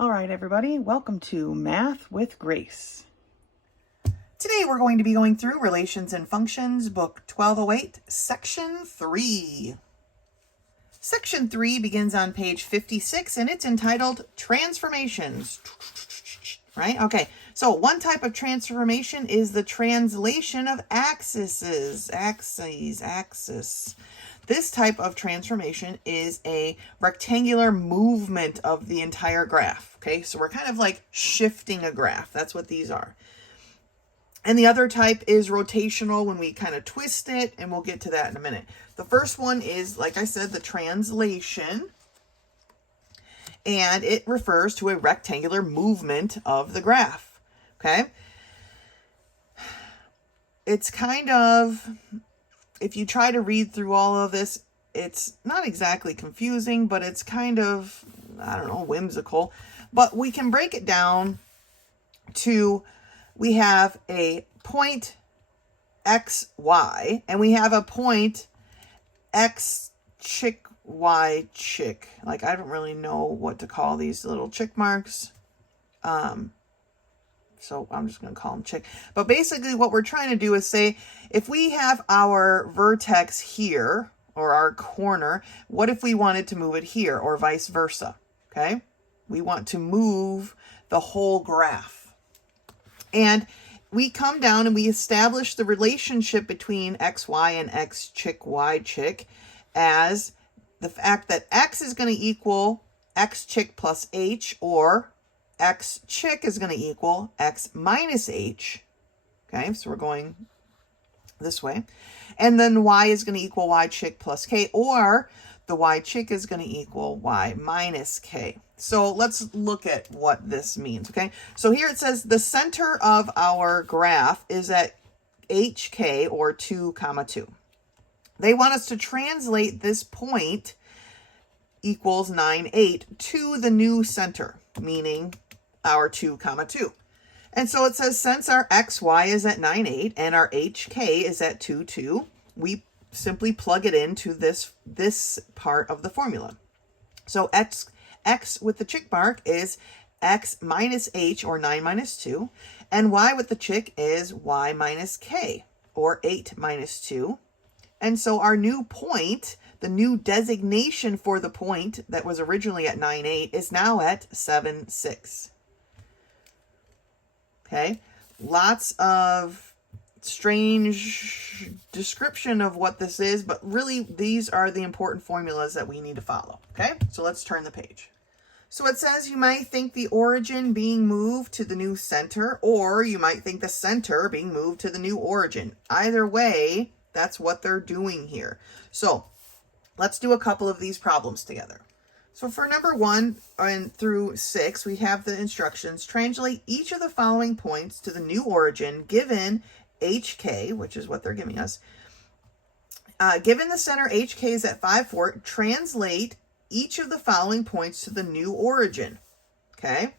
All right, everybody, welcome to Math with Grace. Today we're going to be going through Relations and Functions, Book 1208, Section 3. Section 3 begins on page 56 and it's entitled Transformations. Right? Okay, so one type of transformation is the translation of axes. This type of transformation is a rectangular movement of the entire graph. Okay, so we're kind of like shifting a graph. That's what these are. And the other type is rotational when we kind of twist it, and we'll get to that in a minute. The first one is, like I said, the translation. And it refers to a rectangular movement of the graph. Okay? It's kind of, if you try to read through all of this, it's not exactly confusing, but it's kind of, I don't know, whimsical. But we can break it down to, we have a point XY, and we have a point X chick Y chick. Like, I don't really know what to call these little chick marks. So I'm just going to call them chick. But basically what we're trying to do is say, if we have our vertex here, or our corner, what if we wanted to move it here, or vice versa? Okay? We want to move the whole graph. And we come down and we establish the relationship between XY and X chick Y chick as the fact that X is going to equal X chick plus H, or X chick is going to equal X minus H. Okay, so we're going this way. And then Y is going to equal Y chick plus K, or the Y chick is going to equal Y minus K. So let's look at what this means, okay? So here it says the center of our graph is at HK, or 2, 2. They want us to translate this point equals 9, 8 to the new center, meaning our 2, 2. And so it says since our XY is at 9, 8 and our HK is at 2, 2, we simply plug it into this part of the formula. So X with the chick mark is X minus H, or 9 minus 2, and Y with the chick is Y minus K, or 8 minus 2. And so our new point, the new designation for the point that was originally at 9, 8, is now at 7, 6. Okay, lots of strange description of what this is, but really these are the important formulas that we need to follow. Okay, so let's turn the page. So it says you might think the origin being moved to the new center, or you might think the center being moved to the new origin. Either way, that's what they're doing here. So let's do a couple of these problems together. So for number 1 and through 6, we have the instructions. Translate each of the following points to the new origin given HK, which is what they're giving us. Given the center HK is at 5, 4, translate each of the following points to the new origin. Okay?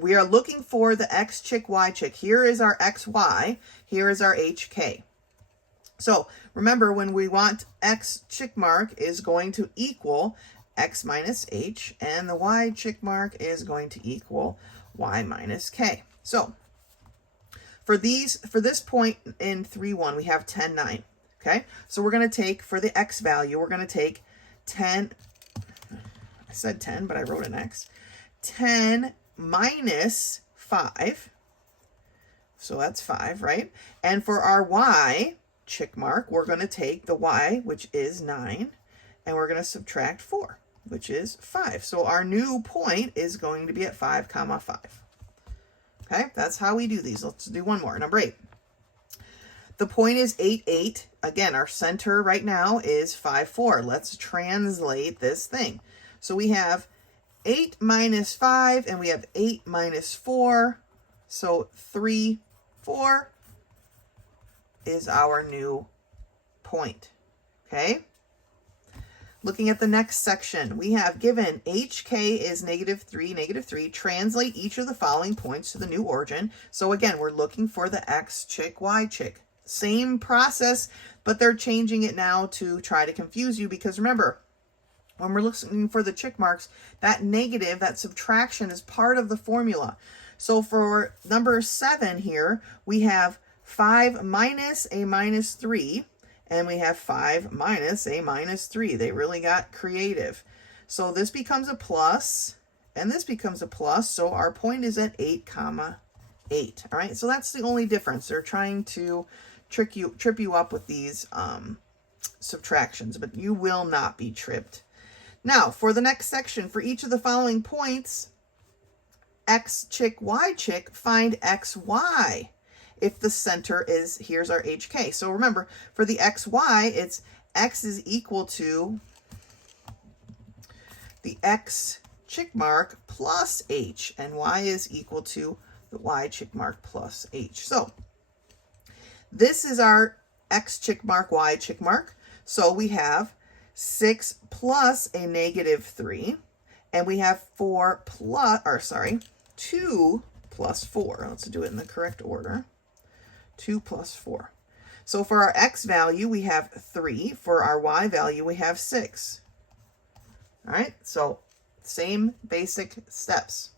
We are looking for the X chick, Y chick. Here is our XY. Here is our HK. So remember, when we want X chick mark is going to equal X minus H, and the Y chick mark is going to equal Y minus K. So for this point in 3, 1, we have 10, 9. Okay, so we're going to take, for the X value, we're going to take 10, I said 10, but I wrote an X, 10 minus 5, so that's 5, right? And for our Y chick mark, we're going to take the Y, which is 9, and we're going to subtract 4, which is 5. So our new point is going to be at 5, 5. Okay, that's how we do these. Let's do one more. Number 8. The point is 8, 8. Again, our center right now is 5, 4. Let's translate this thing. So we have 8 minus 5, and we have 8 minus 4. So 3, 4 is our new point. Okay? Looking at the next section, we have given HK is -3, -3. Translate each of the following points to the new origin. So again, we're looking for the X chick, Y chick. Same process, but they're changing it now to try to confuse you, because remember, when we're looking for the check marks, that negative, that subtraction is part of the formula. So for number 7 here, we have 5 minus a minus 3, and we have 5 minus a minus 3. They really got creative. So this becomes a plus, and this becomes a plus, so our point is at 8, 8. All right, so that's the only difference. They're trying to trip you up with these subtractions, but you will not be tripped. Now, for the next section, for each of the following points, x chick, y chick, find xy. If the center is, here's our HK. So remember, for the XY, it's x is equal to the x chick mark plus h, and y is equal to the y chick mark plus h. So this is our x chick mark, y chick mark. So we have 6 plus a negative 3, and we have 2 plus 4. Let's do it in the correct order. 2 plus 4. So for our x value, we have 3. For our y value, we have 6. All right, so same basic steps.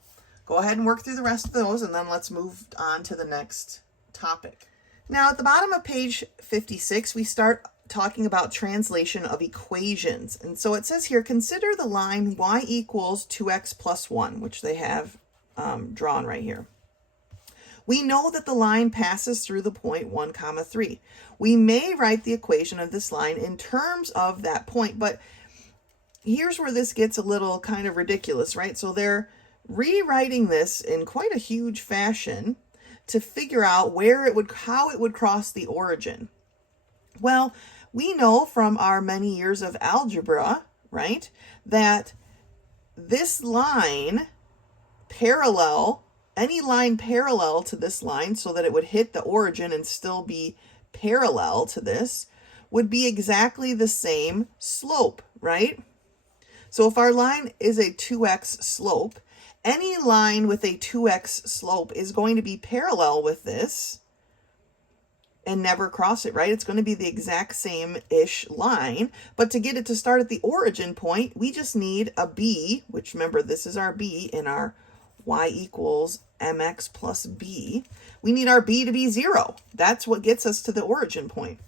Go ahead and work through the rest of those, and then let's move on to the next topic. Now, at the bottom of page 56, we start talking about translation of equations. And so it says here, consider the line y equals 2x plus 1, which they have drawn right here. We know that the line passes through the point 1, 3. We may write the equation of this line in terms of that point, but here's where this gets a little kind of ridiculous, right? So they're rewriting this in quite a huge fashion to figure out how it would cross the origin. Well, we know from our many years of algebra, right, that this line any line parallel to this line, so that it would hit the origin and still be parallel to this, would be exactly the same slope, right? So if our line is a 2x slope, any line with a 2x slope is going to be parallel with this and never cross it, right? It's going to be the exact same-ish line, but to get it to start at the origin point, we just need a b, which remember, this is our b in our y equals mx plus b. We need our b to be 0. That's what gets us to the origin point.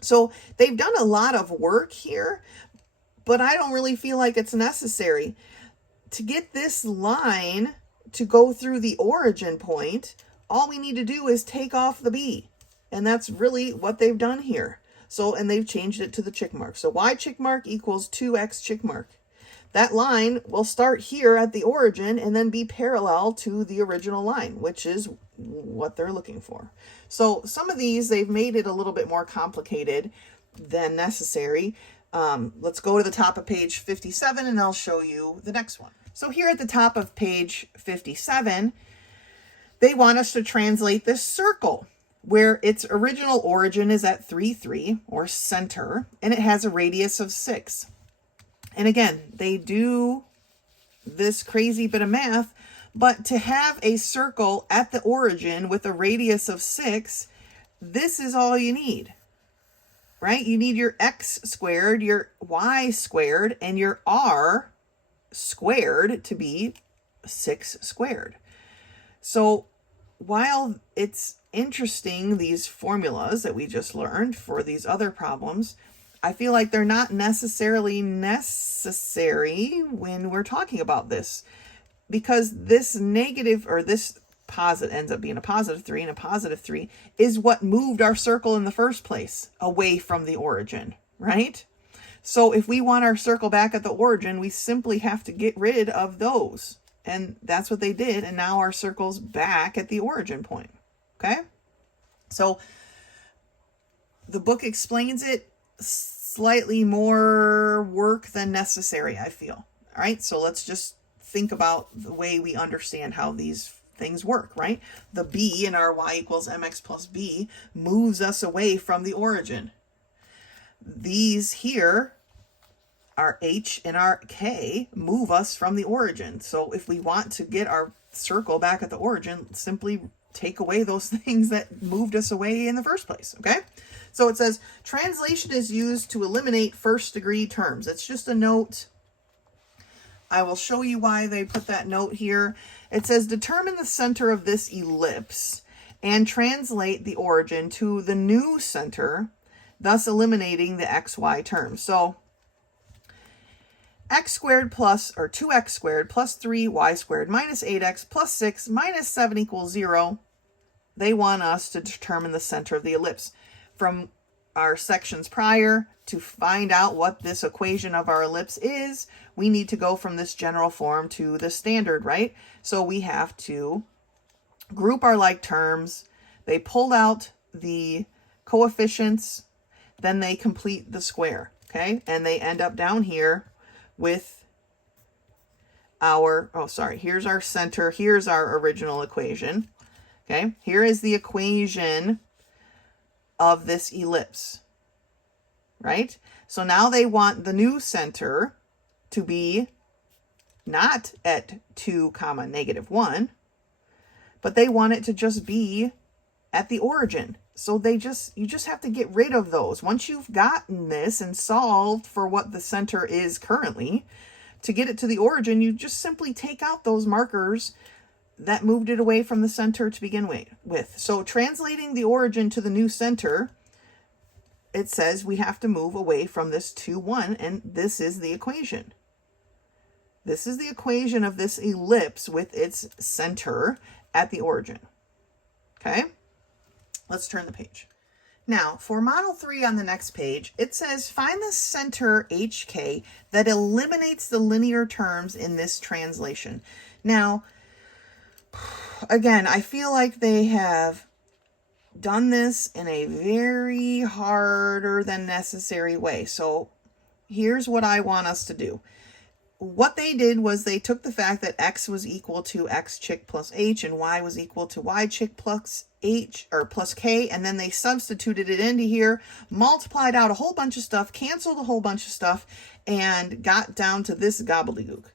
So they've done a lot of work here, but I don't really feel like it's necessary. To get this line to go through the origin point, all we need to do is take off the b. And that's really what they've done here. So, and they've changed it to the check mark. So y check mark equals 2x check mark. That line will start here at the origin and then be parallel to the original line, which is what they're looking for. So some of these, they've made it a little bit more complicated than necessary. Let's go to the top of page 57 and I'll show you the next one. So here at the top of page 57, they want us to translate this circle where its original origin is at 3, 3, or center, and it has a radius of 6. And again, they do this crazy bit of math, but to have a circle at the origin with a radius of 6, this is all you need, right? You need your x squared, your y squared, and your r squared to be 6 squared. So while it's interesting, these formulas that we just learned for these other problems, I feel like they're not necessarily necessary when we're talking about this, because this negative, or this positive, ends up being a positive 3 and a positive 3, is what moved our circle in the first place away from the origin, right? So if we want our circle back at the origin, we simply have to get rid of those. And that's what they did. And now our circle's back at the origin point. Okay? So the book explains it slightly more work than necessary, I feel. All right? So let's just think about the way we understand how these things work, right? The b in our y equals mx plus b moves us away from the origin. These here, our h and our k, move us from the origin. So if we want to get our circle back at the origin, simply take away those things that moved us away in the first place, okay? So it says, translation is used to eliminate first degree terms. It's just a note I will show you why they put that note here. It says, determine the center of this ellipse and translate the origin to the new center, thus eliminating the xy term. So x squared plus, or 2x squared plus 3y squared minus 8x plus 6 minus 7 equals 0. They want us to determine the center of the ellipse. From our sections prior, to find out what this equation of our ellipse is, we need to go from this general form to the standard, right? So we have to group our like terms. They pulled out the coefficients, then they complete the square, okay? And they end up down here with our, here's our center, here's our original equation, okay? Here is the equation of this ellipse, right? So now they want the new center to be not at 2, -1, but they want it to just be at the origin. So you just have to get rid of those. Once you've gotten this and solved for what the center is currently, to get it to the origin, you just simply take out those markers that moved it away from the center to begin with. So translating the origin to the new center, it says we have to move away from this 2, 1, and this is the equation. This is the equation of this ellipse with its center at the origin. Okay? Let's turn the page. Now, for Model 3 on the next page, it says, find the center HK that eliminates the linear terms in this translation. Now, again, I feel like they have done this in a very harder than necessary way. So here's what I want us to do. What they did was they took the fact that x was equal to x chick plus h and y was equal to y chick plus h or plus k, and then they substituted it into here, multiplied out a whole bunch of stuff, canceled a whole bunch of stuff, and got down to this gobbledygook.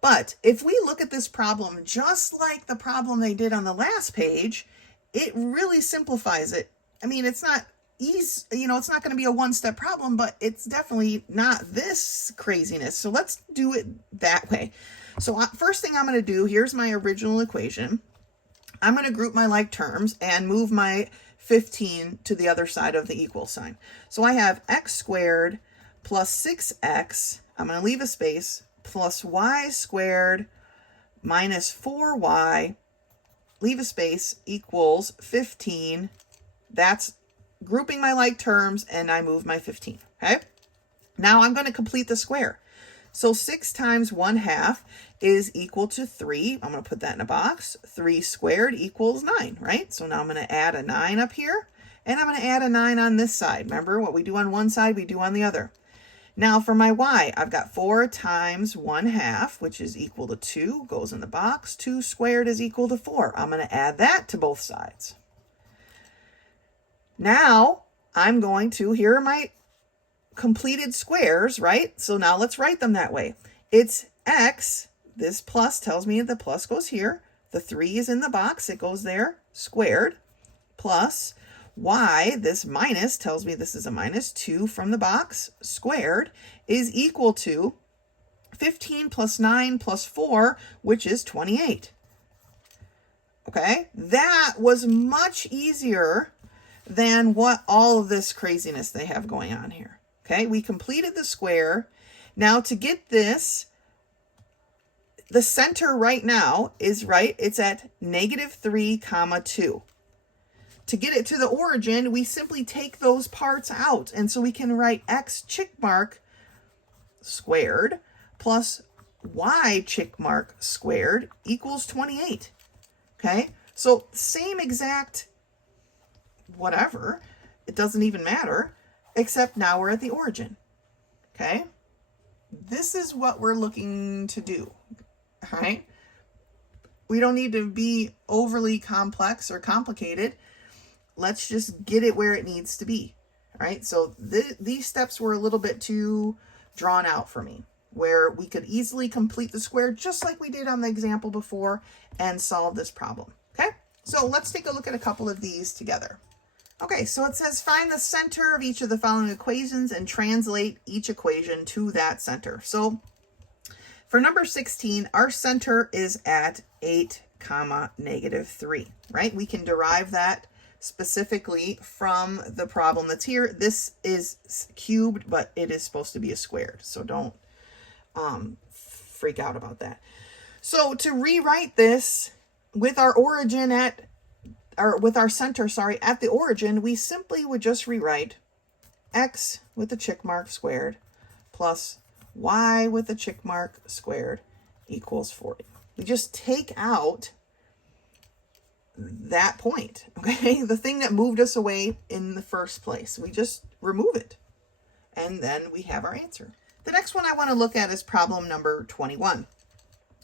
But if we look at this problem just like the problem they did on the last page, it really simplifies it. I mean, it's not easy, it's not going to be a one-step problem, but it's definitely not this craziness. So let's do it that way. So first thing I'm going to do, here's my original equation. I'm going to group my like terms and move my 15 to the other side of the equal sign. So I have x squared plus 6x, I'm going to leave a space, plus y squared minus 4y, leave a space, equals 15. That's grouping my like terms, and I move my 15, okay? Now I'm going to complete the square. So 6 times 1/2 is equal to 3. I'm going to put that in a box. 3 squared equals 9, right? So now I'm going to add a 9 up here, and I'm going to add a 9 on this side. Remember, what we do on one side, we do on the other. Now for my y, I've got 4 times 1/2, which is equal to 2, goes in the box. 2 squared is equal to 4. I'm going to add that to both sides. Now I'm going to, here are my completed squares, right? So now let's write them that way. It's x, this plus tells me the plus goes here. The 3 is in the box, it goes there, squared, plus y, this minus tells me this is a minus 2 from the box, squared, is equal to 15 plus 9 plus 4, which is 28. Okay, that was much easier than what all of this craziness they have going on here. Okay, we completed the square. Now to get this, the center right now is right, it's at -3, 2. To get it to the origin, we simply take those parts out. And so we can write x chick mark squared plus y chick mark squared equals 28. Okay, so same exact whatever, it doesn't even matter, except now we're at the origin. Okay, this is what we're looking to do. All right, we don't need to be overly complex or complicated. Let's just get it where it needs to be. All right, so these steps were a little bit too drawn out for me, where we could easily complete the square just like we did on the example before and solve this problem. Okay, so let's take a look at a couple of these together. Okay, so it says find the center of each of the following equations and translate each equation to that center. So For number 16, our center is at 8, -3, right? We can derive that specifically from the problem that's here. This is cubed, but it is supposed to be a squared, so don't freak out about that. So to rewrite this with our origin at, or with our center, sorry, at the origin, we simply would just rewrite x with the check mark squared plus y with the check mark squared equals 40. We just take out that point, okay? The thing that moved us away in the first place. We just remove it, and then we have our answer. The next one I want to look at is problem number 21.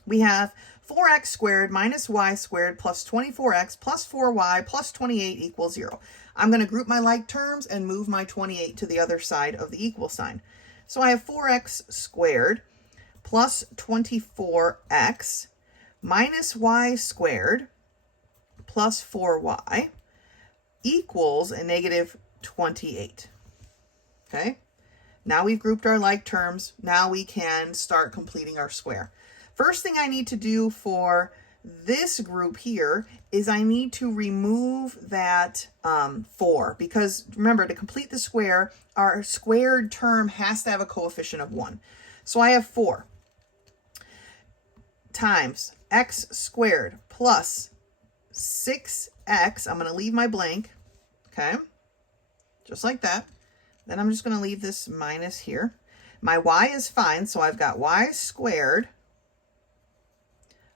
We have 4x squared minus y squared plus 24x plus 4y plus 28 equals 0. I'm going to group my like terms and move my 28 to the other side of the equal sign. So I have 4x squared plus 24x minus y squared plus 4y equals a negative 28. Okay? Now we've grouped our like terms. Now we can start completing our square. First thing I need to do for this group here is I need to remove that 4, because remember, to complete the square, our squared term has to have a coefficient of 1. So I have 4 times x squared plus 6x. I'm going to leave my blank, okay, just like that. Then I'm just going to leave this minus here. My y is fine, so I've got y squared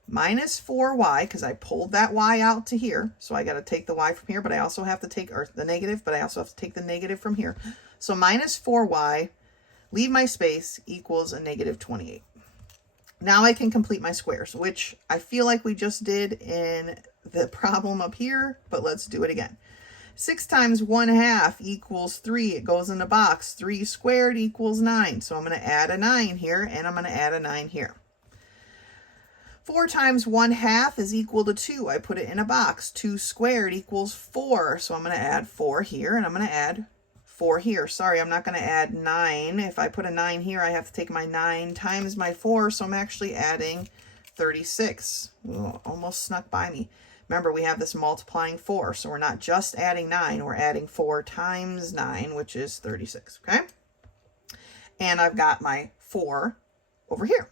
minus 4y, because I pulled that y out to here. So I got to take the y from here, but I also have to take, or the negative, but I also have to take the negative from here. So minus 4y, leave my space, equals a negative 28. Now I can complete my squares, which I feel like we just did in the problem up here, but let's do it again. 6 times 1/2 equals 3. It goes in the box. 3 squared equals 9. So I'm going to add a 9 here, and I'm going to add a 9 here. 4 times 1/2 is equal to 2. I put it in a box. 2 squared equals 4. So I'm going to add 4 here, and I'm going to add 4 here. Sorry, I'm not going to add 9. If I put a 9 here, I have to take my 9 times my 4. So I'm actually adding 36. Ooh, almost snuck by me. Remember, we have this multiplying 4. So we're not just adding 9. We're adding 4 times 9, which is 36. Okay? And I've got my 4 over here.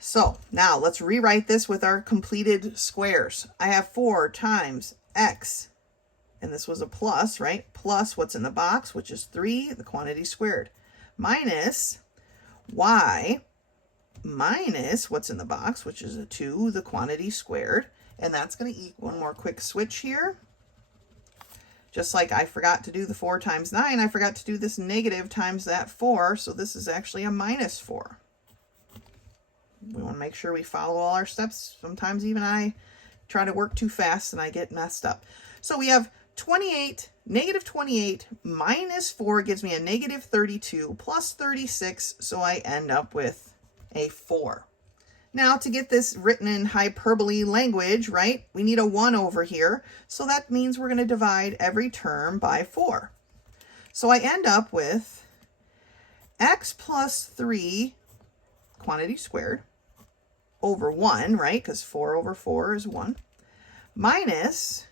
So now let's rewrite this with our completed squares. I have 4 times x, and this was a plus, right? Plus what's in the box, which is 3, the quantity squared, minus y minus what's in the box, which is a 2, the quantity squared. And that's going to equal, one more quick switch here. Just like I forgot to do the 4 times 9, I forgot to do this negative times that 4. So this is actually a minus 4. We want to make sure we follow all our steps. Sometimes even I try to work too fast and I get messed up. So we have 28, negative 28 minus 4 gives me a negative 32 plus 36. So I end up with a 4. Now to get this written in hyperbole language, right, we need a 1 over here. So that means we're going to divide every term by 4. So I end up with x plus 3 quantity squared over 1, right, because 4 over 4 is 1, minus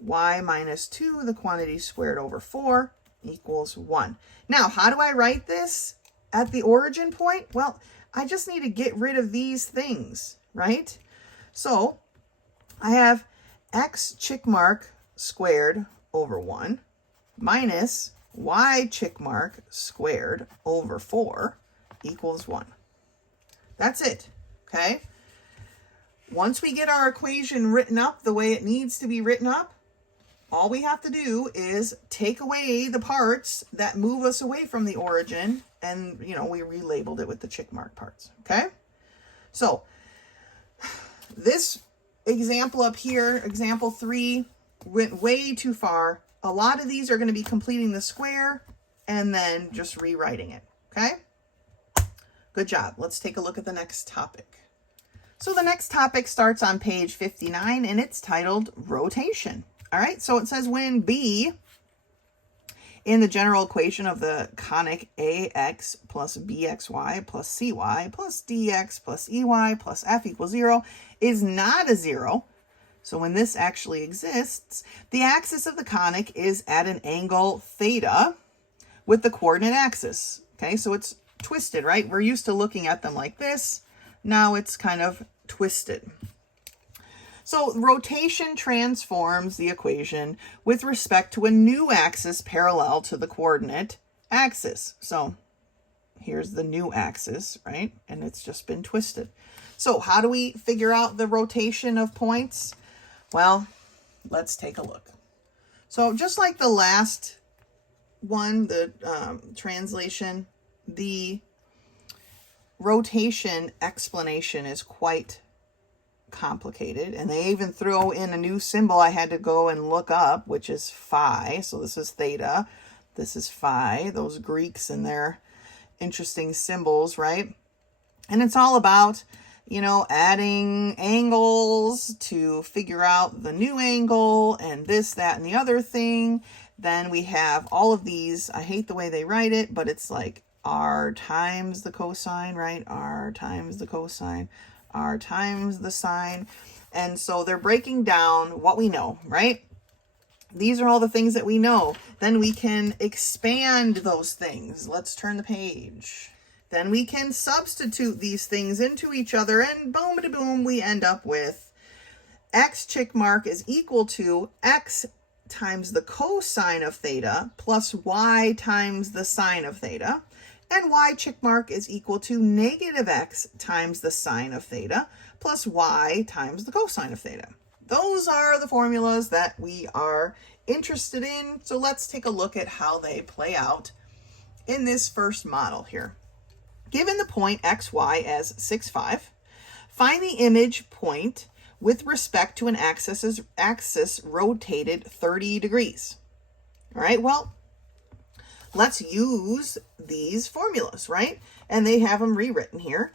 y minus 2, the quantity squared over 4, equals 1. Now, how do I write this at the origin point? Well, I just need to get rid of these things, right? So I have x check mark squared over 1 minus y check mark squared over 4 equals 1. That's it, okay? Once we get our equation written up the way it needs to be written up, all we have to do is take away the parts that move us away from the origin, and, you know, we relabeled it with the check mark parts, okay? So this example up here, example 3, went way too far. A lot of these are going to be completing the square and then just rewriting it, okay? Good job. Let's take a look at the next topic. So the next topic starts on page 59, and it's titled rotation. All right, so it says when B In the general equation of the conic ax plus bxy plus cy plus dx plus ey plus f equals 0 is not a 0. So when this actually exists, the axis of the conic is at an angle theta with the coordinate axis. Okay, so it's twisted, right? We're used to looking at them like this. Now it's kind of twisted. So rotation transforms the equation with respect to a new axis parallel to the coordinate axis. So here's the new axis, right? And it's just been twisted. So how do we figure out the rotation of points? Well, let's take a look. So just like the last one, the translation, the rotation explanation is quite complicated, and they even throw in a new symbol I had to go and look up, which is phi. So this is theta, this is phi, those Greeks and their interesting symbols, right? And it's all about, you know, adding angles to figure out the new angle and this, that, and the other thing. Then we have all of these. I hate the way they write it, but it's like r times the cosine, right? R times the cosine, r times the sine. And so they're breaking down what we know, right? These are all the things that we know. Then we can expand those things. Let's turn the page. Then we can substitute these things into each other, and boom-a-da-boom, we end up with x check mark is equal to x times the cosine of theta plus y times the sine of theta. And y check mark is equal to negative x times the sine of theta plus y times the cosine of theta. Those are the formulas that we are interested in. So let's take a look at how they play out in this first model here. Given the point xy as 6, 5, find the image point with respect to an axis rotated 30 degrees. All right, well, let's use these formulas, right? And they have them rewritten here.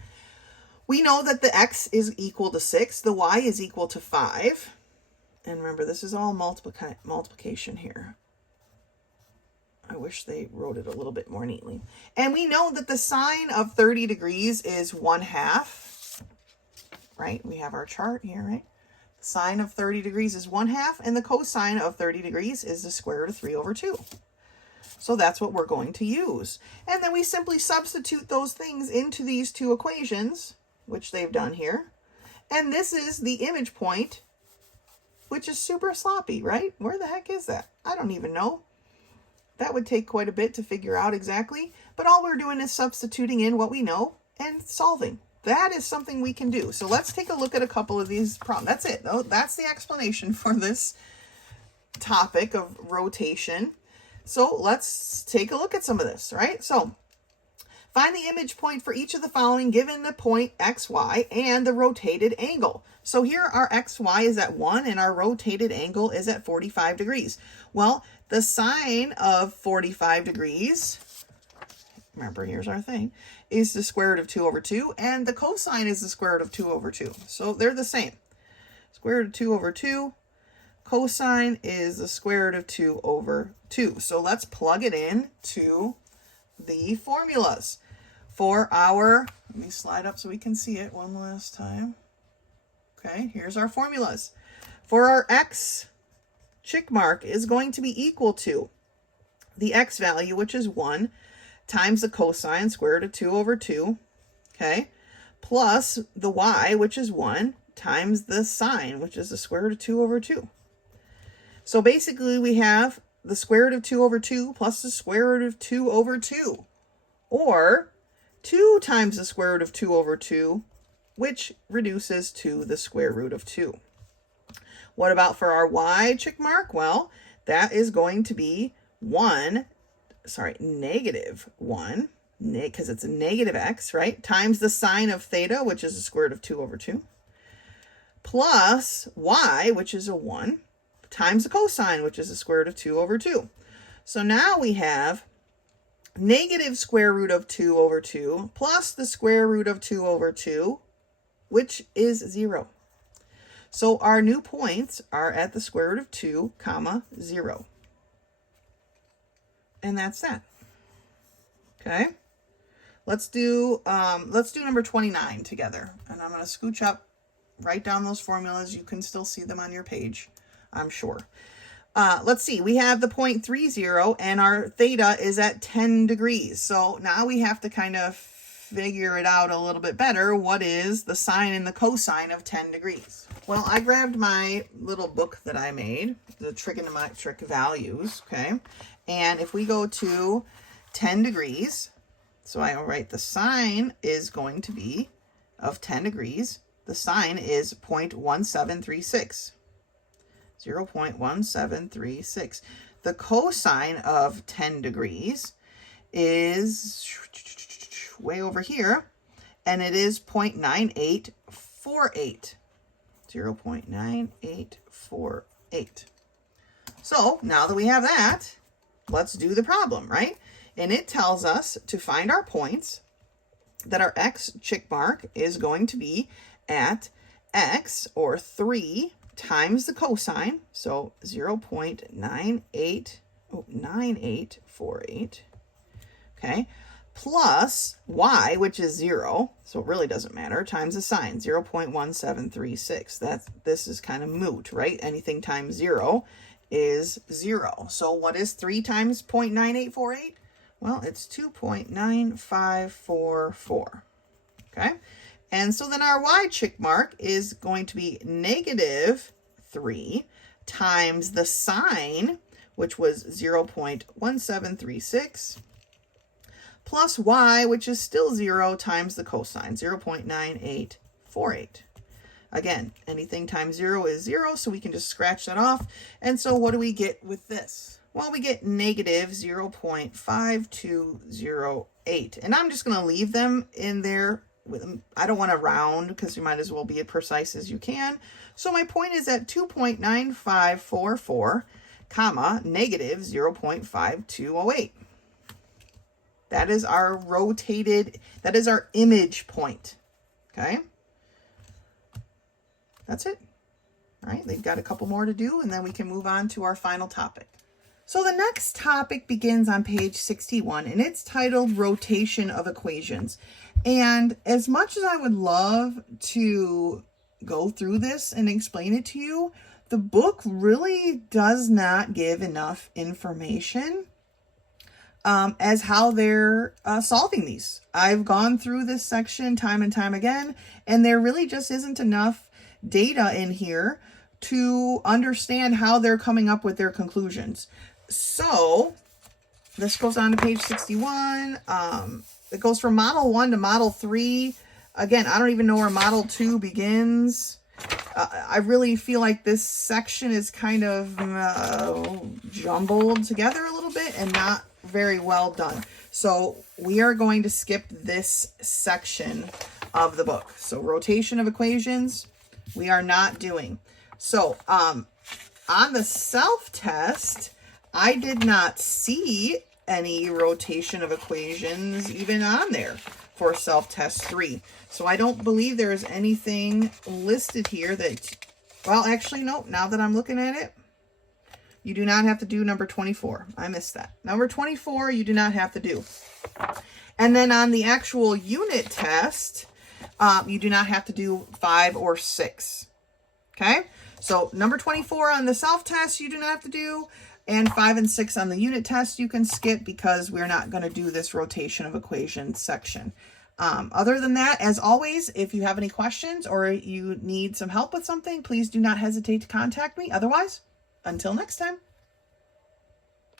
We know that the x is equal to 6, the y is equal to 5. And remember, this is all multiplication here. I wish they wrote it a little bit more neatly. And we know that the sine of 30 degrees is 1/2, right? We have our chart here, right? The sine of 30 degrees is 1/2, and the cosine of 30 degrees is the square root of 3/2. So that's what we're going to use. And then we simply substitute those things into these two equations, which they've done here. And this is the image point, which is super sloppy, right? Where the heck is that? I don't even know. That would take quite a bit to figure out exactly, but all we're doing is substituting in what we know and solving. That is something we can do. So let's take a look at a couple of these problems. That's it, though. That's the explanation for this topic of rotation. So let's take a look at some of this, right? So find the image point for each of the following given the point xy and the rotated angle. So here our xy is at 1 and our rotated angle is at 45 degrees. Well, the sine of 45 degrees, remember, here's our thing, is the square root of 2/2, and the cosine is the square root of 2/2. So they're the same. Square root of 2/2, cosine is the square root of 2/2. So let's plug it in to the formulas for our, let me slide up so we can see it one last time. Okay, here's our formulas. For our x, check mark is going to be equal to the x value, which is 1, times the cosine, square root of 2/2, okay, plus the y, which is 1, times the sine, which is the square root of 2/2. So basically we have the square root of 2/2 plus the square root of 2/2, or 2 times the square root of 2/2, which reduces to the square root of 2. What about for our y check mark? Well, that is going to be negative 1, because it's a negative x, right? Times the sine of theta, which is the square root of 2/2, plus y, which is a 1, times the cosine, which is the square root of 2/2. So now we have negative square root of 2/2 plus the square root of 2/2, which is 0. So our new points are at the square root of 2, 0. And that's that. Okay. Let's do number 29 together. And I'm going to scooch up, write down those formulas. You can still see them on your page, I'm sure. Let's see. We have the 0.30 and our theta is at 10 degrees. So now we have to kind of figure it out a little bit better. What is the sine and the cosine of 10 degrees? Well, I grabbed my little book that I made, the trigonometric values, okay? And if we go to 10 degrees, so I will write the sine is going to be of 10 degrees. The sine is 0.1736. 0.1736. The cosine of 10 degrees is way over here, and it is 0.9848. 0.9848. So now that we have that, let's do the problem, right? And it tells us to find our points, that our x check mark is going to be at x, or 3 times the cosine, so 0.9848, okay, plus y, which is 0, so it really doesn't matter, times the sine, 0.1736. This is kind of moot, right? Anything times 0 is 0. So what is 3 times 0.9848? Well, it's 2.9544, okay? And so then our y check mark is going to be negative 3 times the sine, which was 0.1736, plus y, which is still 0, times the cosine, 0.9848. Again, anything times 0 is 0, so we can just scratch that off. And so what do we get with this? Well, we get negative 0.5208. And I'm just going to leave them in there. I don't want to round because you might as well be as precise as you can. So my point is at 2.9544, comma, negative 0.5208. That is our that is our image point. Okay? That's it. All right, they've got a couple more to do, and then we can move on to our final topic. So the next topic begins on page 61, and it's titled Rotation of Equations. And as much as I would love to go through this and explain it to you, the book really does not give enough information as how they're solving these. I've gone through this section time and time again, and there really just isn't enough data in here to understand how they're coming up with their conclusions. So this goes on to page 61. It goes from model 1 to model 3. Again, I don't even know where model 2 begins. I really feel like this section is kind of jumbled together a little bit and not very well done. So we are going to skip this section of the book. So rotation of equations, we are not doing. So on the self-test, I did not see any rotation of equations even on there for self-test 3. So I don't believe there is anything listed here that, well, actually, no, now that I'm looking at it, you do not have to do number 24. I missed that. Number 24, you do not have to do. And then on the actual unit test, you do not have to do 5 or 6. Okay? So number 24 on the self-test, you do not have to do. And 5 and 6 on the unit test, you can skip because we're not going to do this rotation of equations section. Other than that, as always, if you have any questions or you need some help with something, please do not hesitate to contact me. Otherwise, until next time.